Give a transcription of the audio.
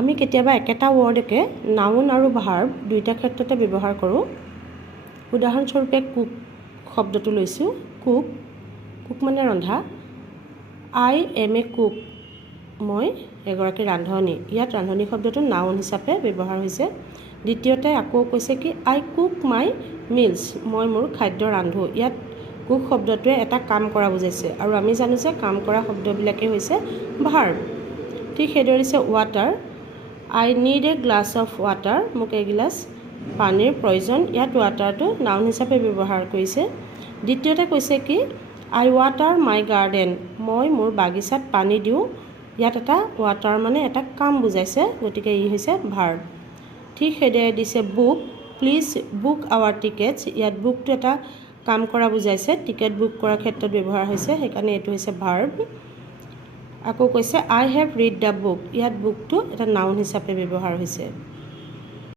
আমি কেতিয়াবা একেটা ৱৰ্ডকে নাউন আৰু ভাৰ্ব দুইটা ক্ষেত্ৰতে ব্যৱহাৰ কৰোঁ। উদাহৰণস্বৰূপে কুক শব্দটো লৈছোঁ। কুক কুক মানে ৰন্ধা। আই এম এ কুক, মই এগৰাকী ৰান্ধনী। ইয়াত ৰান্ধনী শব্দটো নাউন হিচাপে ব্যৱহাৰ হৈছে। দ্বিতীয়তে আকৌ কৈছে কি আই কুক মাই মিলছ, মই মোৰ খাদ্য ৰান্ধোঁ। ইয়াত কুক শব্দটোৱে এটা কাম কৰা বুজাইছে আৰু আমি জানো যে কাম কৰা শব্দবিলাকেই হৈছে ভাৰ্ব। ঠিক সেইদৰে দিছে water, I need a glass of water, মোক এগিলাচ পানীৰ প্ৰয়োজন। ইয়াত ৱাটাৰটো নাউন হিচাপে ব্যৱহাৰ কৰিছে। দ্বিতীয়তে কৈছে কি আই ৱাটাৰ মাই গাৰ্ডেন, মই মোৰ বাগিচাত পানী দিওঁ। ইয়াত এটা ৱাটাৰ মানে এটা কাম বুজাইছে, গতিকে ই হৈছে ভাৰ্ব। ঠিক সেইদৰে দিছে book, please book our tickets, ইয়াত বুকটো এটা কাম কৰা বুজাইছে, টিকেট বুক কৰাৰ ক্ষেত্ৰত ব্যৱহাৰ হৈছে, সেইকাৰণে এইটো হৈছে ভাৰ্ব। আকৌ কৈছে আই হেভ ৰিড দ্য বুক, ইয়াত বুকটো এটা নাউন হিচাপে ব্যৱহাৰ হৈছে।